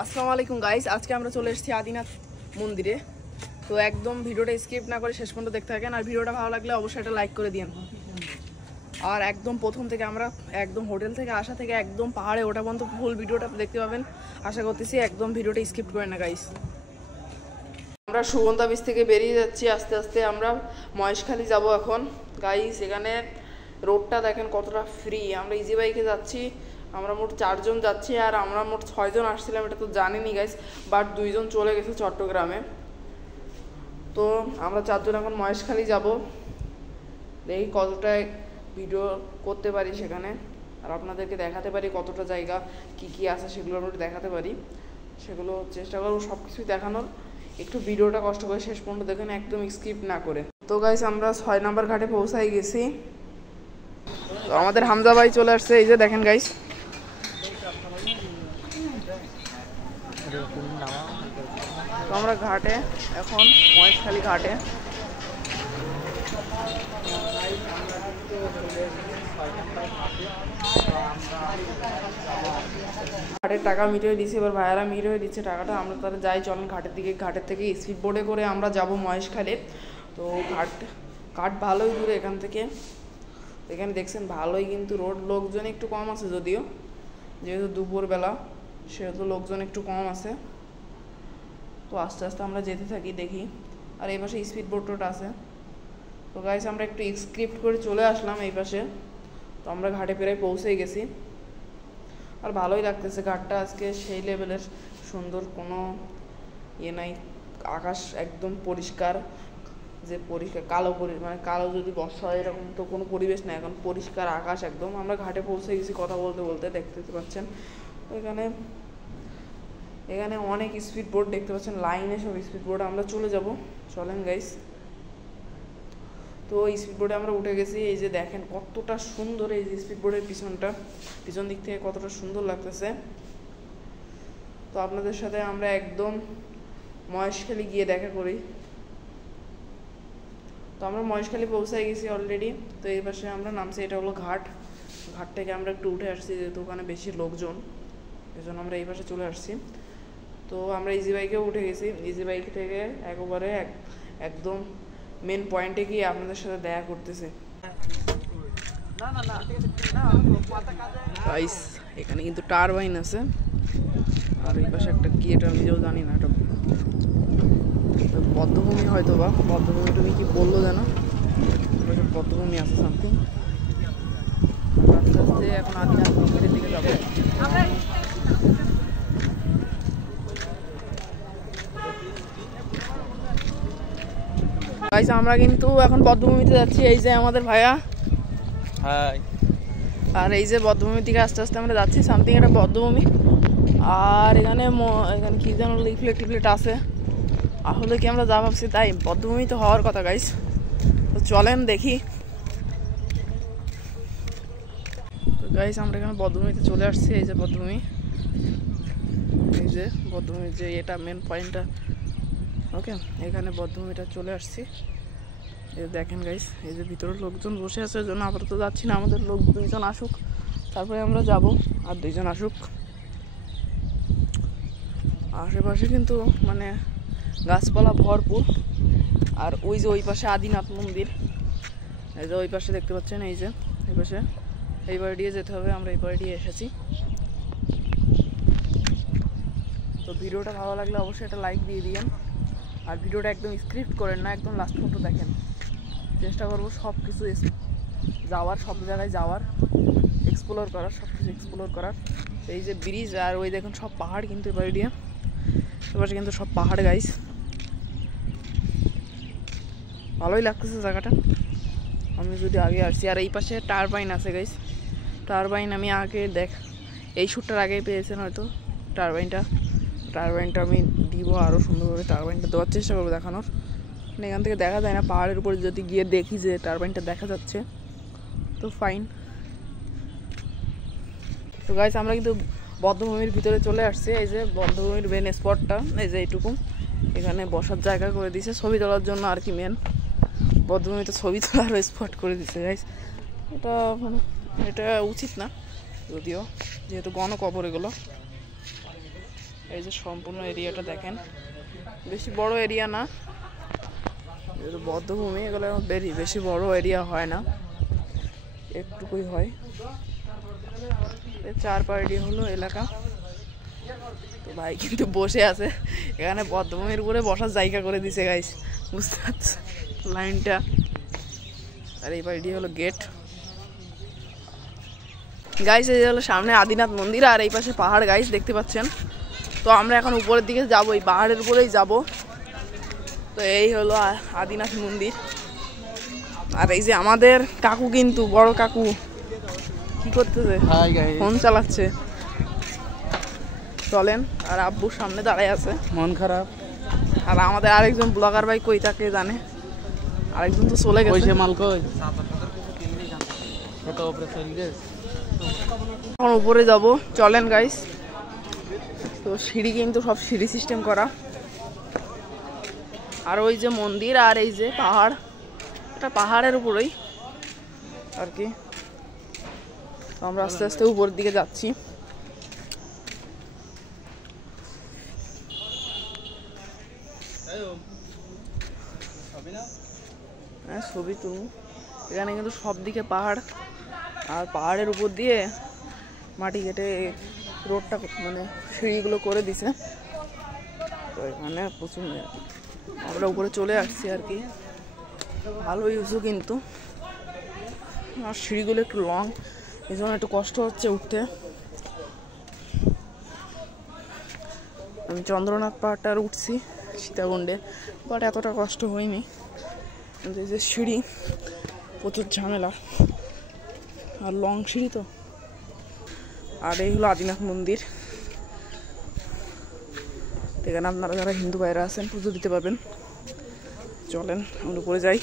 আসসালামু আলাইকুম গাইস, আজকে আমরা চলে এসেছি আদিনাথ মন্দিরে। তো একদম ভিডিওটা স্কিপ না করে শেষ পর্যন্ত দেখতে থাকেন। আর ভিডিওটা ভালো লাগলে অবশ্যই একটা লাইক করে দিন। আর একদম প্রথম থেকে আমরা একদম হোটেল থেকে আসা থেকে একদম পাহাড়ে ওঠা পর্যন্ত ফুল ভিডিওটা দেখতে পাবেন আশা করতেছি। একদম ভিডিওটা স্কিপ করেন না গাইস। আমরা সুগন্ধা বীচ থেকে বেরিয়ে যাচ্ছি আস্তে আস্তে। আমরা মহেশখালী যাব এখন গাইস। এখানে রোডটা দেখেন কতটা ফ্রি। আমরা ইজি বাইকে যাচ্ছি, আমরা মোট 4 জন যাচ্ছি আর আমরা মোট 6 জন আসছিলাম, এটা তো জানিনি গাইস। বাট 2 জন চলে গেছে চট্টগ্রামে। তো আমরা 4 জন এখন মহেশখালী যাব। দেখি কতটা ভিডিও করতে পারি সেখানে, আর আপনাদেরকে দেখাতে পারি কতটা জায়গা কি কি আছে সেগুলো আমরা দেখাতে পারি। সেগুলো চেষ্টা করবো সব কিছুই দেখানোর। একটু ভিডিওটা কষ্ট করে শেষ পর্যন্ত দেখেন, একদম স্কিপ না করে। তো গাইস আমরা 6 নম্বর ঘাটে পৌঁছাই গেছি। তো আমাদের হামজা ভাই চলে আসছে, এই যে দেখেন গাইস। তো আমরা ঘাটে এখন মহেশখালী ঘাটে। ঘাটের টাকা মিটিয়ে দিচ্ছে, এবার ভাইয়ারা মিটিয়ে দিচ্ছে টাকাটা। আমরা তারা যাই, চলেন ঘাটের দিকে। ঘাটের থেকে স্পিড বোটে করে আমরা যাব মহেশখালী। তো ঘাট ভালোই দূরে এখান থেকে। এখানে দেখছেন ভালোই কিন্তু রোড, লোকজন একটু কম আছে যদিও, যেহেতু দুপুরবেলা সেহেতু লোকজন একটু কম আছে। তো আস্তে আস্তে আমরা যেতে থাকি, দেখি। আর এই পাশে স্পিড বোট আছে। তো গাইস আমরা একটু স্ক্রিপ্ট করে চলে আসলাম এই পাশে। তো আমরা ঘাটে প্রায় পৌঁছেই গেছি। আর ভালোই লাগতেছে ঘাটটা আজকে, সেই লেভেলের সুন্দর, কোনো ইয়ে নাই। আকাশ একদম পরিষ্কার, যে পরিষ্কার কালো মানে কালো যদি বর্ষা হয় এরকম তো কোনো পরিবেশ নেই, এখন পরিষ্কার আকাশ একদম। আমরা ঘাটে পৌঁছে গেছি কথা বলতে বলতে, দেখতে পাচ্ছেন। এখানে অনেক স্পিড বোট দেখতে পাচ্ছেন, লাইনে সব স্পিড বোট। আমরা চলে যাব, চলেন গাইস। তো স্পিড বোটে আমরা উঠে গেছি। এই যে দেখেন কতটা সুন্দর, এই যে স্পিড বোটের পিছন দিক থেকে কতটা সুন্দর লাগতেছে। তো আপনাদের সাথে আমরা একদম মহেশখালী গিয়ে দেখা করি। তো আমরা মহেশখালী পৌঁছাই গেছি অলরেডি। তো এই পাশে আমরা নামছি, এটা হলো ঘাট। ঘাট থেকে আমরা একটু উঠে আসছি, যেহেতু ওখানে বেশি লোকজন, এই জন্য আমরা এই পাশে চলে আসছি। তো আমরা ইজি বাইকেও উঠে গেছি। ইজি বাইক থেকে একবারে একদম মেন পয়েন্টে গিয়ে আপনাদের সাথে দেখা করতেছে। গাইস এখানে কিন্তু টারবাইন আছে, আর এই পাশে একটা কি, এটা নিজেও জানি না, এটা বদ্ধভূমি হয়তো বা বদ্ধভূমি, তুমি কি বললো জানো, বদ্ধভূমি আছে সামথিং। আস্তে আস্তে এখন আদিনাথ মন্দিরের দিকে যাবো। গাইস আমরা কিন্তু এখন বদ্ধভূমিতে যাচ্ছি। এই যে আমাদের ভাইয়া, হাই। আর এই যে বদ্ধভূমির দিকে আস্তে আস্তে আমরা যাচ্ছি। সামথিং একটা বদ্ধভূমি। আর এখানে কি যেন লিফলেট আছে। আসলে কি আমরা যা ভাবছি তাই, বদ্ধভূমি তো হওয়ার কথা গাইস। তো চলেন দেখি। তো গাইস আমরা এখানে বদ্ধভূমিতে চলে আসছি। এই যে বদ্ধভূমি, এই যে বদ্ধভূমির যে এটা মেন পয়েন্টটা, ওকে। এখানে বদ্ধভূমিটা চলে আসছি। এই দেখেন গাইস, এই যে ভিতরে লোকজন বসে আছে, ওই জন্য আপাতত যাচ্ছি না। আমাদের লোক 2 জন আসুক, তারপরে আমরা যাব। আর 2 জন আসুক। আশেপাশে কিন্তু মানে গাছপালা ভরপুর। আর ওই যে ওই পাশে আদিনাথ মন্দির, এই যে ওই পাশে দেখতে পাচ্ছেন, এই যে এই পাশে, এই বাড়ি দিয়ে যেতে হবে। আমরা এই বাড়ি দিয়ে এসেছি। তো ভিডিওটা ভালো লাগলে অবশ্যই একটা লাইক দিয়ে দিয়েন। আর ভিডিওটা একদম স্ক্রিপ্ট করেন না, একদম লাস্ট পর্যন্ত দেখেন। চেষ্টা করবো সব কিছু যাওয়ার, সব জায়গায় যাওয়ার, এক্সপ্লোর করার, সব কিছু এক্সপ্লোর করার। এই যে ব্রিজ, আর ওই দেখুন সব পাহাড় কিন্তু এ বাড়ি দিয়ে, এপাশে কিন্তু সব পাহাড় গাইস। ভালোই লাগতেছে জায়গাটা, আমি যদি আগে আসছি। আর এই পাশে টারবাইন আছে গাইস। টারবাইন আমি আগে এই শ্যুটটার আগে পেয়েছেন হয়তো টারবাইনটা আমি দিব আরও সুন্দরভাবে। টারবাইনটা দেওয়ার চেষ্টা করবো দেখানোর, মানে এখান থেকে দেখা যায় না। পাহাড়ের উপরে যদি গিয়ে দেখি যে টারবাইনটা দেখা যাচ্ছে তো ফাইন। তো গাইস আমরা কিন্তু বদ্ধভূমির ভিতরে চলে আসছে। এই যে বদ্ধভূমির মেন স্পটটা, এই যে এইটুকু, এখানে বসার জায়গা করে দিয়েছে ছবি তোলার জন্য আর কি। মেন বদ্ধভূমিতে ছবি তোলার স্পট করে দিচ্ছে গাইস। এটা উচিত না যদিও, যেহেতু গণকবর এগুলো। এই যে সম্পূর্ণ এরিয়াটা দেখেন, বেশি বড় এরিয়া না, বদ্ধভূমি, এগুলো বেশি বড় এরিয়া হয় না, একটুকুই হয়। 4 এরিয়া হলো এলাকা। তো ভাই কিন্তু বসে আছে এখানে, বদ্ধভূমির উপরে বসার জায়গা করে দিছে গাইস, বুঝতে পারছে লাইনটা। আর এই পাশে হলো গেট গাইস, এই হলো সামনে আদিনাথ মন্দির, আর এই পাশে পাহাড় গাইস দেখতে পাচ্ছেন। তো আমরা এখন উপরের দিকে যাব, এই পাহাড়ের উপরেই যাব। তো এই হলো আদিনাথ মন্দির। আর এই যে আমাদের কাকু, কিন্তু বড় কাকু কি করতেছে, ফোন চালাচ্ছে। চলেন, আর আব্বু সামনে দাঁড়ায় আছে, মন খারাপ। আর আমাদের আরেকজন ব্লগার ভাই কই তাকে জানে, আরেকজন তো চলে গেছে। মাল কই এখন উপরে যাব, চলেন গাইস। তো সিঁড়ি কিন্তু সব সিঁড়ি সিস্টেম করা, আর ওই যে মন্দির, আর এই যে পাহাড়, এটা পাহাড়ের উপরেই আর কি। তো আমরা আস্তে আস্তে উপরের দিকে যাচ্ছি। হ্যাঁ, ছবি তুলব। এখানে কিন্তু সব দিকে পাহাড়, আর পাহাড়ের উপর দিয়ে মাটি কেটে রোডটা মানে সিঁড়িগুলো করে দিছে। তো এখানে প্রচুর, আমরা উপরে চলে আসছি আর কি, ভালো ইউজও কিন্তু। আর সিঁড়িগুলো একটু লং, এই জন্য একটু কষ্ট হচ্ছে উঠতে। আমি চন্দ্রনাথ পাহাড়টার উঠছি সীতাকুণ্ডে, বাট এতটা কষ্ট হয়নি। এই যে সিঁড়ি প্রচুর ঝামেলা, আর লং সিঁড়ি তো। আর এই হলো আদিনাথ মন্দির, এখানে আপনারা যারা হিন্দু ভাইরা আছেন পুজো দিতে পারবেন। চলেন আমরা উপরে যাই।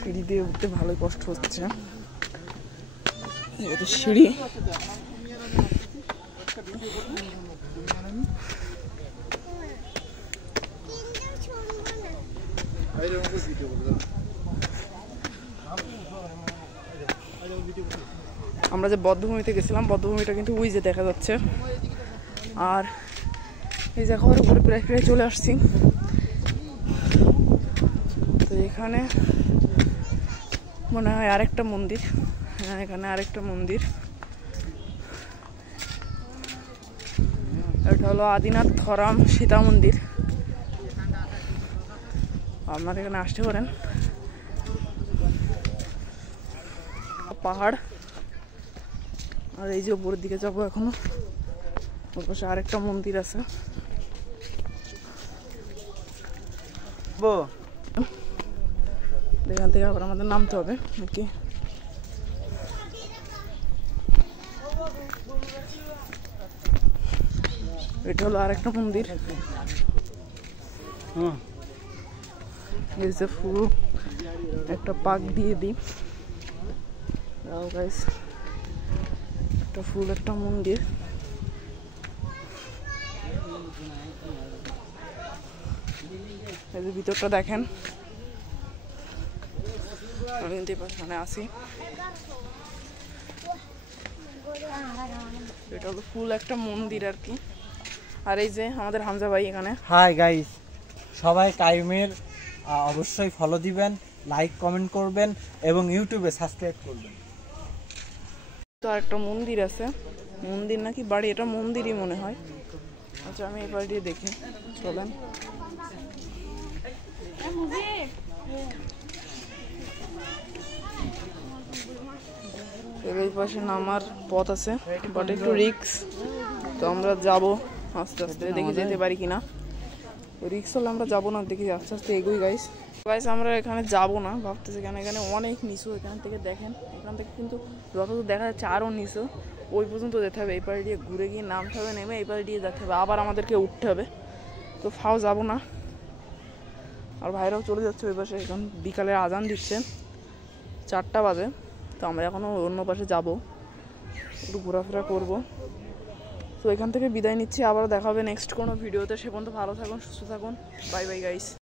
সিঁড়ি দিয়ে উঠতে ভালোই কষ্ট হচ্ছে, এটা সিঁড়ি। আমরা যে বদ্ধভূমিতে গেছিলাম, বদ্ধভূমিটা কিন্তু ওই যে দেখা যাচ্ছে। আর এই যে ঘর উপরে প্রায় প্রায় চলে আসছি। তো এখানে মনে হয় আরেকটা মন্দির, হ্যাঁ এখানে আরেকটা মন্দির। এটা হলো আদিনাথ ধরাম সীতা মন্দির। আপনারা এখানে আসতে পারেন। পাহাড়, আর এই যে উপরের দিকে যাবো এখনো, ওর পাশে আরেকটা মন্দির আছে। এখান থেকে আবার আমাদের নামতে হবে নাকি। এটা হলো আরেকটা মন্দির। এই যে ফুল একটা পাক দিয়ে দিই, একটা ফুল একটা মন্দির। এই যে ভিতরটা দেখেন, আমি কিন্তু এখানে আছি। এটা হলো ফুল একটা মন্দির আর কি। আর এই যে আমাদের হামজা ভাই এখানে। হাই গাইস, সবাই কাইমের অবশ্যই ফলো দিবেন, লাইক কমেন্ট করবেন এবং ইউটিউবে সাবস্ক্রাইব করবেন। তো আরেকটা মন্দির আছে, মন্দির নাকি বাড়ি, এটা মন্দিরই মনে হয়। আচ্ছা আমি এই বাড়ি দেখি, চলেন। এই পাশে নামার পথ আছে, বাট একটু রিক্স। তো আমরা যাব আস্তে আস্তে, দেখি যেতে পারি কিনা। রিক্স হলে আমরা যাবো না, দেখি আস্তে আস্তে এগোই গাইস। গাইস আমরা এখানে যাব না ভাবতেছি, কেন এখানে অনেক নিচু। এখান থেকে দেখেন, এখান থেকে কিন্তু যতদূর দেখা যাচ্ছে আরও নিচু। ওই পর্যন্ত যেতে হবে, এই পাড়ে দিয়ে ঘুরে গিয়ে নামতে হবে, নেমে এই পাড়ে দিয়ে যেতে হবে, আবার আমাদেরকে উঠতে হবে। তো ফাও যাবো না, আর ভাইরাও চলে যাচ্ছে ওই পাশে। এখন বিকালে আজান দিচ্ছে, 4টা বাজে। তো আমরা এখনও অন্য পাশে যাবো, একটু ঘোরাফেরা করবো। তো এখান থেকে বিদায় নিচ্ছি, আবারও দেখা হবে নেক্সট কোনো ভিডিওতে। সে পর্যন্ত ভালো থাকুন, সুস্থ থাকুন। Bye bye guys.